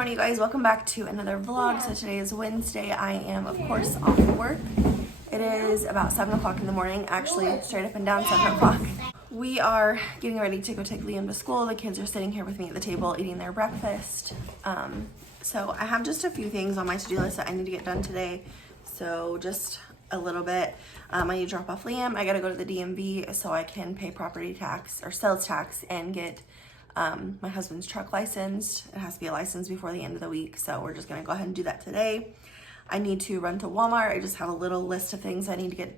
morning, you guys. Welcome back to another vlog. So today is Wednesday. I am, of course, off of work. It is about 7 o'clock in the morning, actually straight up and down 7 o'clock. We are getting ready to go take Liam to school. The kids are sitting here with me at the table eating their breakfast. So I have just a few things on my to-do list that I need to get done today. So just a little bit. I need to drop off Liam. I gotta go to the DMV so I can pay property tax or sales tax and get my husband's truck licensed. It has to be a license before the end of the week, so we're just gonna go ahead and do that today. I need to run to Walmart. I just have a little list of things I need to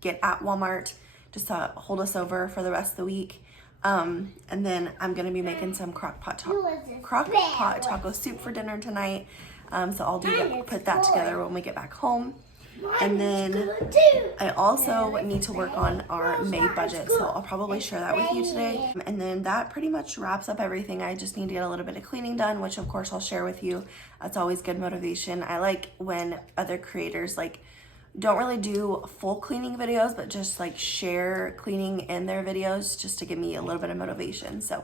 get at Walmart just to hold us over for the rest of the week. And then I'm gonna be making some crock pot taco soup for dinner tonight. So I'll put that together when we get back home. And then I also need to work on our May budget, so I'll probably share that with you today. And then that pretty much wraps up everything. I just need to get a little bit of cleaning done, which of course I'll share with you. That's always good motivation. I like when other creators don't really do full cleaning videos, but just share cleaning in their videos just to give me a little bit of motivation. So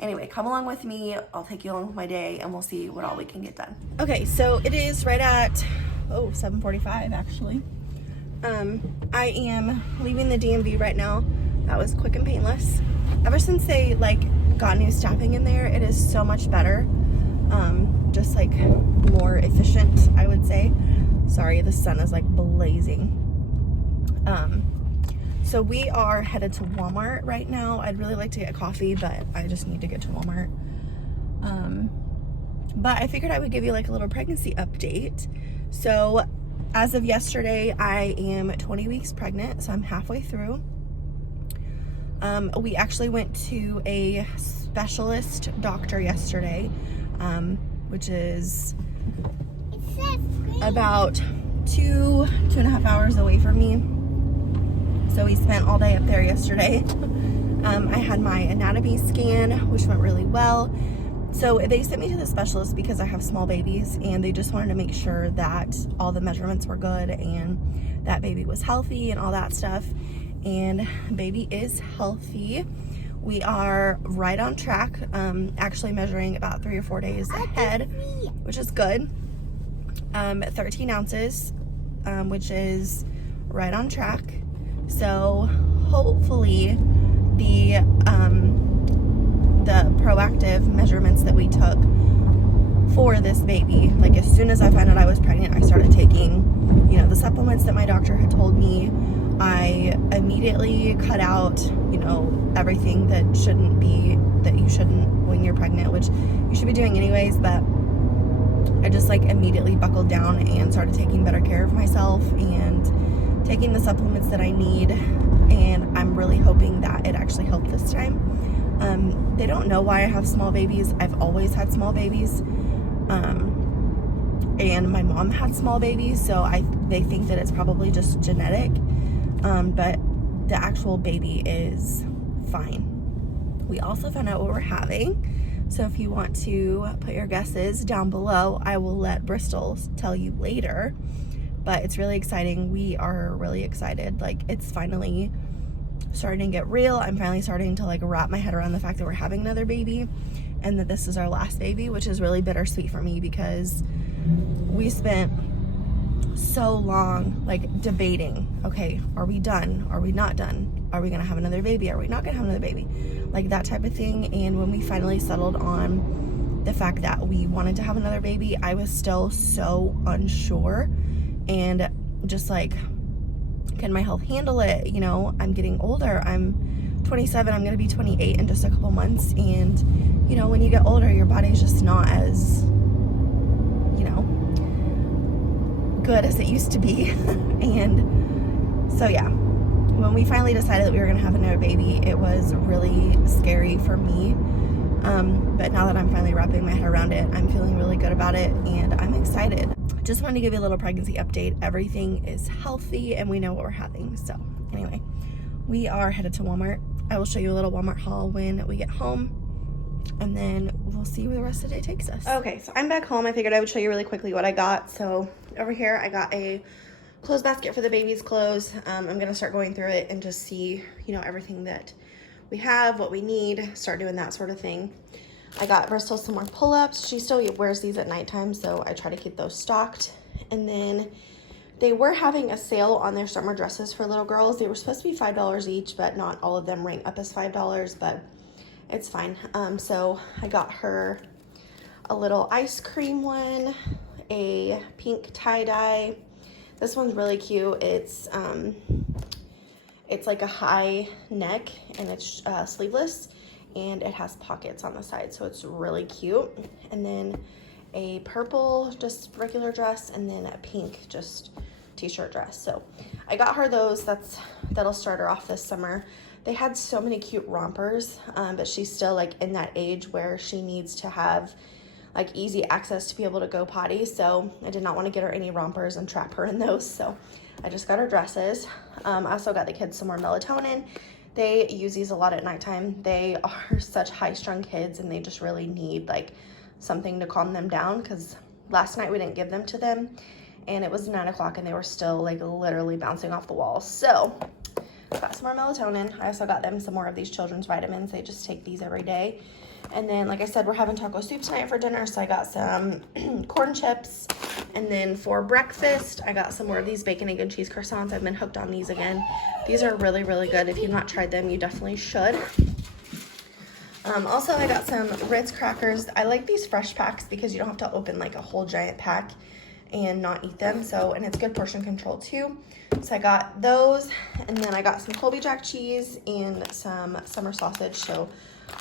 anyway, come along with me. I'll take you along with my day and we'll see what all we can get done. Okay, so it is right at 7:45 actually. I am leaving the DMV right now. That was quick and painless. Ever since they got new staffing in there, it is so much better. Just more efficient, I would say. Sorry, the sun is blazing. So we are headed to Walmart right now. I'd really like to get coffee, but I just need to get to Walmart. But I figured I would give you a little pregnancy update. So as of yesterday, I am 20 weeks pregnant, so I'm halfway through. We actually went to a specialist doctor yesterday, which is about 2.5 hours away from me. So we spent all day up there yesterday. I had my anatomy scan, which went really well. So they sent me to the specialist because I have small babies and they just wanted to make sure that all the measurements were good and that baby was healthy and all that stuff. And baby is healthy. We are right on track, actually measuring about 3 or 4 days ahead, which is good. 13 ounces, which is right on track. So hopefully the proactive measurements that we took for this baby, as soon as I found out I was pregnant, I started taking, the supplements that my doctor had told me. I immediately cut out, everything that you shouldn't when you're pregnant, which you should be doing anyways, but I just immediately buckled down and started taking better care of myself and taking the supplements that I need. And I'm really hoping that it actually helped this time. They don't know why I have small babies. I've always had small babies. And my mom had small babies, so they think that it's probably just genetic. But the actual baby is fine. We also found out what we're having. So if you want to put your guesses down below, I will let Brystal tell you later. But it's really exciting. We are really excited. It's finally starting to get real. I'm finally starting to wrap my head around the fact that we're having another baby and that this is our last baby, which is really bittersweet for me because we spent so long debating, okay, are we done? Are we not done? Are we gonna have another baby? Are we not gonna have another baby? That type of thing. And when we finally settled on the fact that we wanted to have another baby, I was still so unsure and just can my health handle it? I'm getting older. I'm 27. I'm gonna be 28 in just a couple months. And when you get older, your body's just not as good as it used to be. And so yeah, when we finally decided that we were gonna have another baby, it was really scary for me. But now that I'm finally wrapping my head around it, I'm feeling really good about it and I'm excited. Just wanted to give you a little pregnancy update. Everything is healthy and we know what we're having. So anyway, we are headed to Walmart. I will show you a little Walmart haul when we get home and then we'll see where the rest of the day takes us. Okay, so I'm back home. I figured I would show you really quickly what I got. So over here, I got a clothes basket for the baby's clothes. I'm gonna start going through it and just see, everything that we have, what we need, start doing that sort of thing. I got Brystal some more pull-ups. She still wears these at nighttime, so I try to keep those stocked. And then they were having a sale on their summer dresses for little girls. They were supposed to be $5 each, but not all of them rank up as $5, but it's fine. So I got her a little ice cream one, a pink tie-dye. This one's really cute. It's like a high neck, and it's sleeveless, and it has pockets on the side, so it's really cute. And then a purple just regular dress, and then a pink just t-shirt dress. So I got her those. That'll start her off this summer. They had so many cute rompers, but she's still like in that age where she needs to have like easy access to be able to go potty. So I did not want to get her any rompers and trap her in those. So I just got her dresses. I also got the kids some more melatonin. They use these a lot at nighttime. They are such high-strung kids, and they just really need like something to calm them down, because last night we didn't give them to them, and it was 9 o'clock, and they were still like literally bouncing off the walls. So got some more melatonin. I also got them some more of these children's vitamins. They just take these every day. And then, like I said, we're having taco soup tonight for dinner, so I got some corn chips. And then for breakfast, I got some more of these bacon, egg, and cheese croissants. I've been hooked on these again. These are really, really good. If you've not tried them, you definitely should. Also, I got some Ritz crackers. I like these fresh packs because you don't have to open like a whole giant pack and not eat them. So, and it's good portion control too. So I got those, and then I got some Colby Jack cheese and some summer sausage. So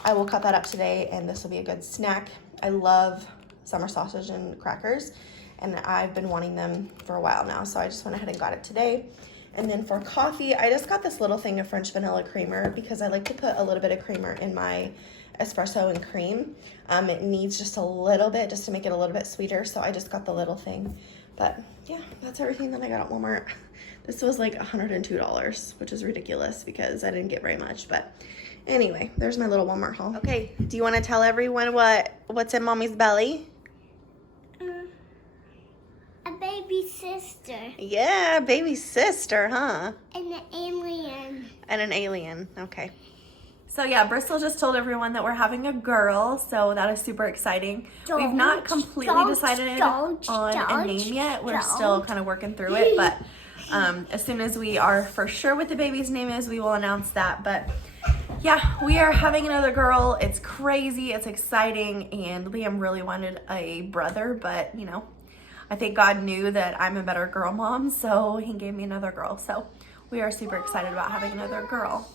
I will cut that up today, and this will be a good snack. I love summer sausage and crackers, and I've been wanting them for a while now, so I just went ahead and got it today. And then for coffee, I just got this little thing of French vanilla creamer because I like to put a little bit of creamer in my espresso and cream. It needs just a little bit just to make it a little bit sweeter, so I just got the little thing. But yeah, that's everything that I got at Walmart. This was like $102, which is ridiculous because I didn't get very much, but anyway, there's my little Walmart haul. Okay, do you want to tell everyone what's in Mommy's belly? A baby sister. Yeah, baby sister, huh? And an alien. And an alien, okay. So yeah, Brystal just told everyone that we're having a girl, so that is super exciting. We've not completely decided on a name yet. We're still kind of working through it, but as soon as we are for sure what the baby's name is, we will announce that. But yeah, we are having another girl. It's crazy, it's exciting, and Liam really wanted a brother, but you know, I think God knew that I'm a better girl mom, so he gave me another girl. So we are super excited about having another girl.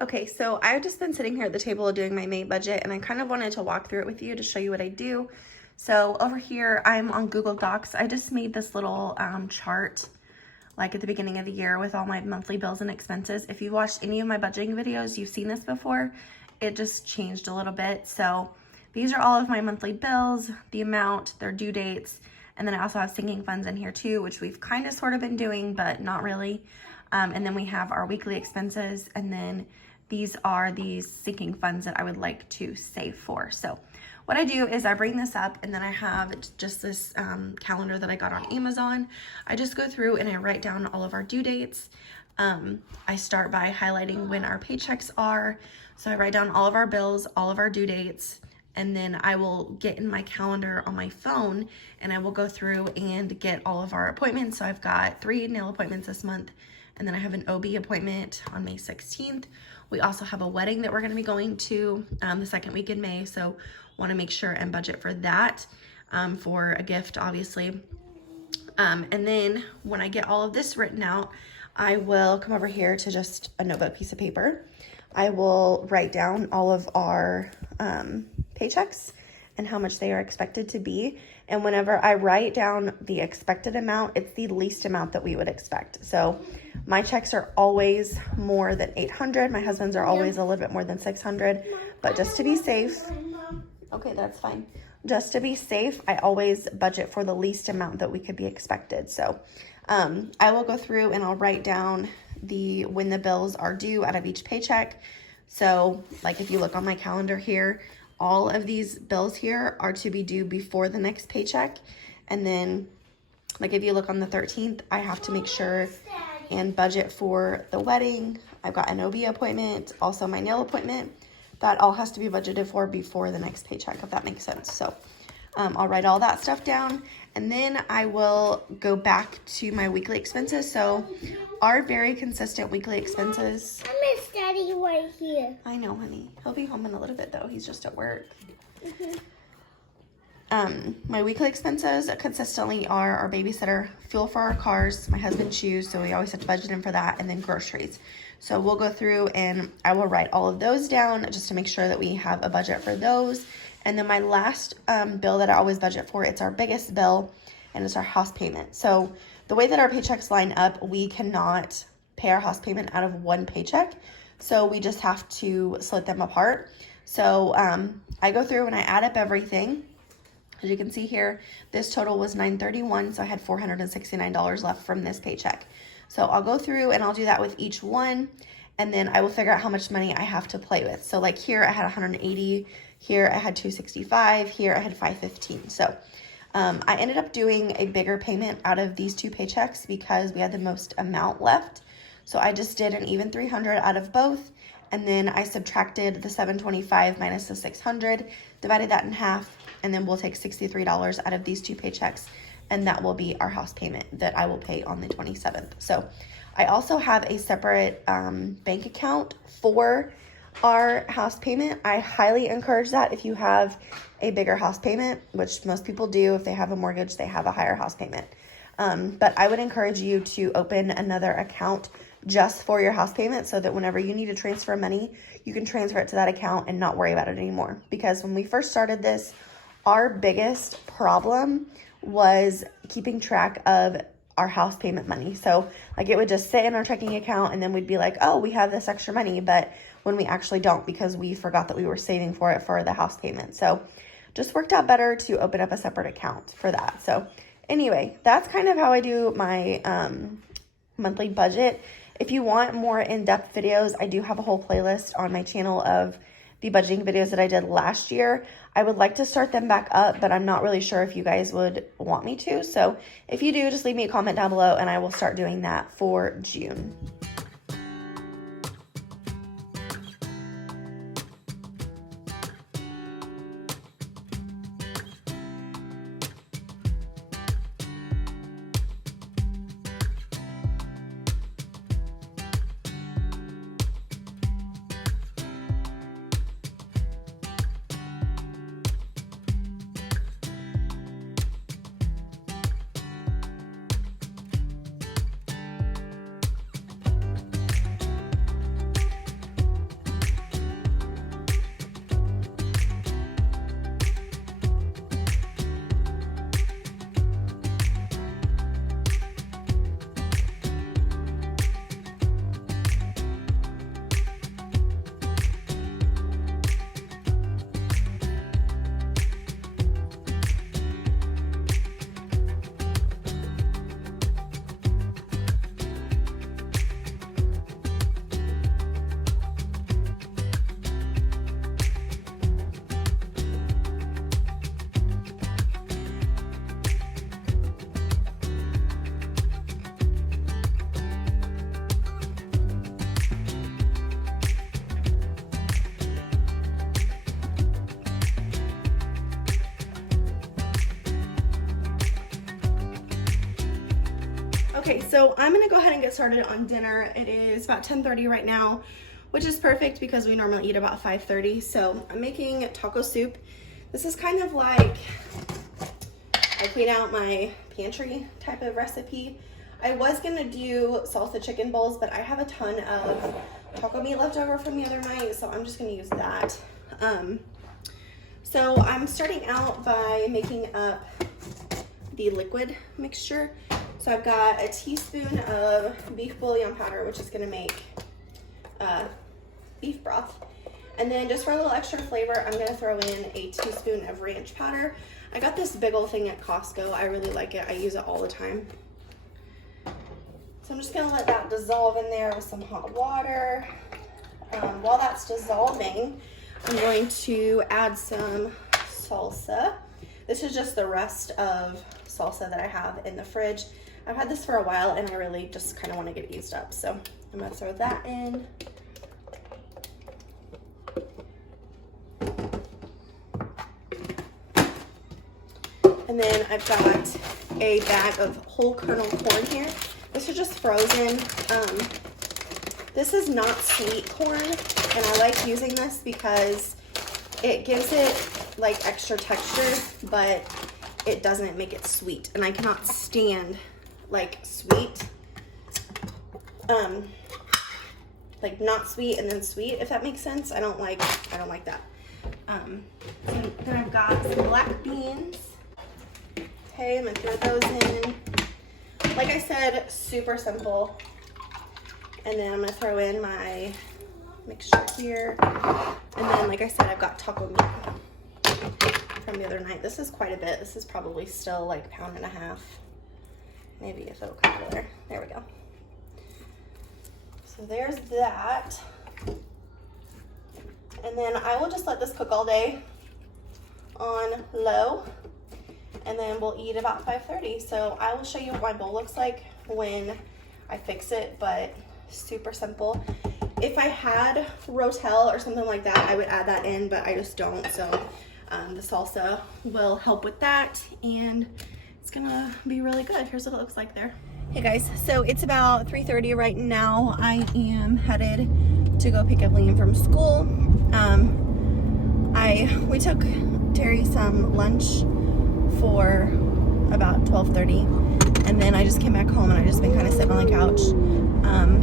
Okay, so I've just been sitting here at the table doing my May budget, and I kind of wanted to walk through it with you to show you what I do. So over here, I'm on Google Docs. I just made this little chart like at the beginning of the year with all my monthly bills and expenses. If you've watched any of my budgeting videos, you've seen this before. It just changed a little bit. So these are all of my monthly bills, the amount, their due dates, and then I also have sinking funds in here too, which we've kind of sort of been doing, but not really. And then we have our weekly expenses, and then these are these sinking funds that I would like to save for. So what I do is I bring this up, and then I have just this calendar that I got on Amazon. I just go through and I write down all of our due dates. I start by highlighting when our paychecks are. So I write down all of our bills, all of our due dates, and then I will get in my calendar on my phone, and I will go through and get all of our appointments. So I've got 3 nail appointments this month, and then I have an OB appointment on May 16th. We also have a wedding that we're going to be going to the second week in May, so want to make sure and budget for that, for a gift, obviously. And then when I get all of this written out, I will come over here to just a notebook piece of paper. I will write down all of our paychecks and how much they are expected to be. And whenever I write down the expected amount, it's the least amount that we would expect. So my checks are always more than 800. My husband's are always a little bit more than 600. But just to be safe, okay, that's fine. Just to be safe, I always budget for the least amount that we could be expected. So I will go through and I'll write down when the bills are due out of each paycheck. So like if you look on my calendar here, all of these bills here are to be due before the next paycheck. And then like if you look on the 13th, I have to make sure and budget for the wedding. I've got an OB appointment, also my nail appointment, that all has to be budgeted for before the next paycheck, if that makes sense. So I'll write all that stuff down, and then I will go back to my weekly expenses. So our very consistent weekly expenses. I'm gonna study right here. I know, honey. He'll be home in a little bit though. He's just at work. My weekly expenses consistently are our babysitter, fuel for our cars, my husband's shoes, so we always have to budget in for that, and then groceries. So we'll go through and I will write all of those down just to make sure that we have a budget for those. And then my last bill that I always budget for, it's our biggest bill, and it's our house payment. So the way that our paychecks line up, we cannot pay our house payment out of one paycheck. So we just have to split them apart. So I go through and I add up everything. As you can see here, this total was $931, so I had $469 left from this paycheck. So I'll go through and I'll do that with each one, and then I will figure out how much money I have to play with. So like here I had 180, here I had 265, here I had 515. So I ended up doing a bigger payment out of these two paychecks because we had the most amount left. So I just did an even 300 out of both, and then I subtracted the 725 minus the 600, divided that in half, and then we'll take $63 out of these two paychecks, and that will be our house payment that I will pay on the 27th. So I also have a separate bank account for our house payment. I highly encourage that if you have a bigger house payment, which most people do. If they have a mortgage, they have a higher house payment. But I would encourage you to open another account just for your house payment, so that whenever you need to transfer money, you can transfer it to that account and not worry about it anymore. Because when we first started this, our biggest problem was keeping track of our house payment money. So like it would just sit in our checking account, and then we'd be like, oh, we have this extra money, but when we actually don't, because we forgot that we were saving for it for the house payment. So just worked out better to open up a separate account for that. So anyway, that's kind of how I do my monthly budget. If you want more in-depth videos, I do have a whole playlist on my channel of the budgeting videos that I did last year. I would like to start them back up, but I'm not really sure if you guys would want me to. So if you do, just leave me a comment down below and I will start doing that for June. Okay, so I'm gonna go ahead and get started on dinner. It is about 10:30 right now, which is perfect because we normally eat about 5:30. So I'm making taco soup. This is kind of like I clean out my pantry type of recipe. I was gonna do salsa chicken bowls, but I have a ton of taco meat left over from the other night, so I'm just gonna use that. So I'm starting out by making up the liquid mixture. So I've got a teaspoon of beef bouillon powder, which is gonna make beef broth. And then just for a little extra flavor, I'm gonna throw in a teaspoon of ranch powder. I got this big old thing at Costco. I really like it. I use it all the time. So I'm just gonna let that dissolve in there with some hot water. While that's dissolving, I'm going to add some salsa. This is just the rest of salsa that I have in the fridge. I've had this for a while and I really just kind of want to get it used up. So I'm going to throw that in. And then I've got a bag of whole kernel corn here. This is just frozen. This is not sweet corn, and I like using this because it gives it like extra texture, but it doesn't make it sweet. And I cannot stand like sweet, like not sweet and then sweet, if that makes sense. I don't like that. So then I've got some black beans. Okay, I'm gonna throw those in. Like I said, super simple. And then I'm gonna throw in my mixture here. And then, like I said, I've got taco meat from the other night. This is quite a bit. This is probably still like 1.5 pounds. Maybe if it'll come over there. There we go. So there's that. And then I will just let this cook all day on low. And then we'll eat about 5:30. So I will show you what my bowl looks like when I fix it, but super simple. If I had Rotel or something like that, I would add that in, but I just don't. So the salsa will help with that, and it's gonna be really good. Here's what it looks like there. Hey guys, so it's about 3:30 right now. I am headed to go pick up Liam from school. We took Terry some lunch for about 12:30, and then I just came back home and I've just been kind of sitting on the couch.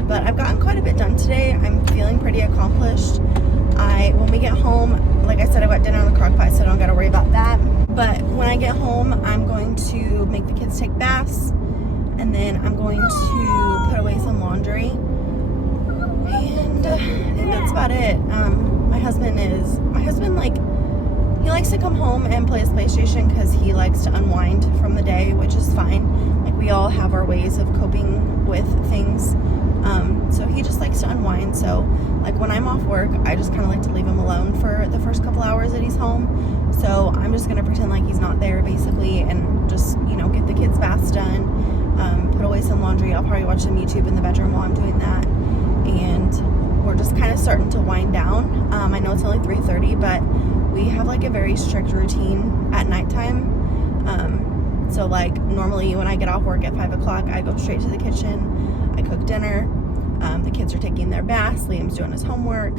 But I've gotten quite a bit done today. I'm feeling pretty accomplished. When we get home, like I said, I've got dinner on the crock pot, so I don't gotta worry about that. But when I get home, I'm going to make the kids take baths, and then I'm going to put away some laundry. And I think that's about it. My husband like, he likes to come home and play his PlayStation because he likes to unwind from the day, which is fine. Like, we all have our ways of coping with things. So he just likes to unwind. So like when I'm off work, I just kind of like to leave him alone for the first couple hours that he's home. So I'm just gonna pretend like he's not there basically, and just, you know, get the kids' baths done, put away some laundry. I'll probably watch some YouTube in the bedroom while I'm doing that. And we're just kind of starting to wind down. I know it's only 3:30, but we have like a very strict routine at nighttime. So like normally when I get off work at 5 o'clock, I go straight to the kitchen, I cook dinner, the kids are taking their baths, Liam's doing his homework,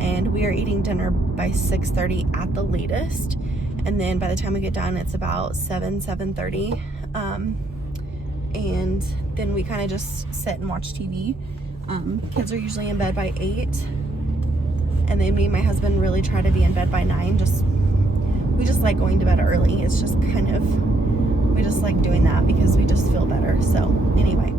and we are eating dinner by 6:30 at the latest. And then by the time we get done, it's about 7:30. And then we kind of just sit and watch TV. Kids are usually in bed by 8. And then me and my husband really try to be in bed by 9. We just like going to bed early. It's just kind of, we just like doing that because we just feel better. So anyway.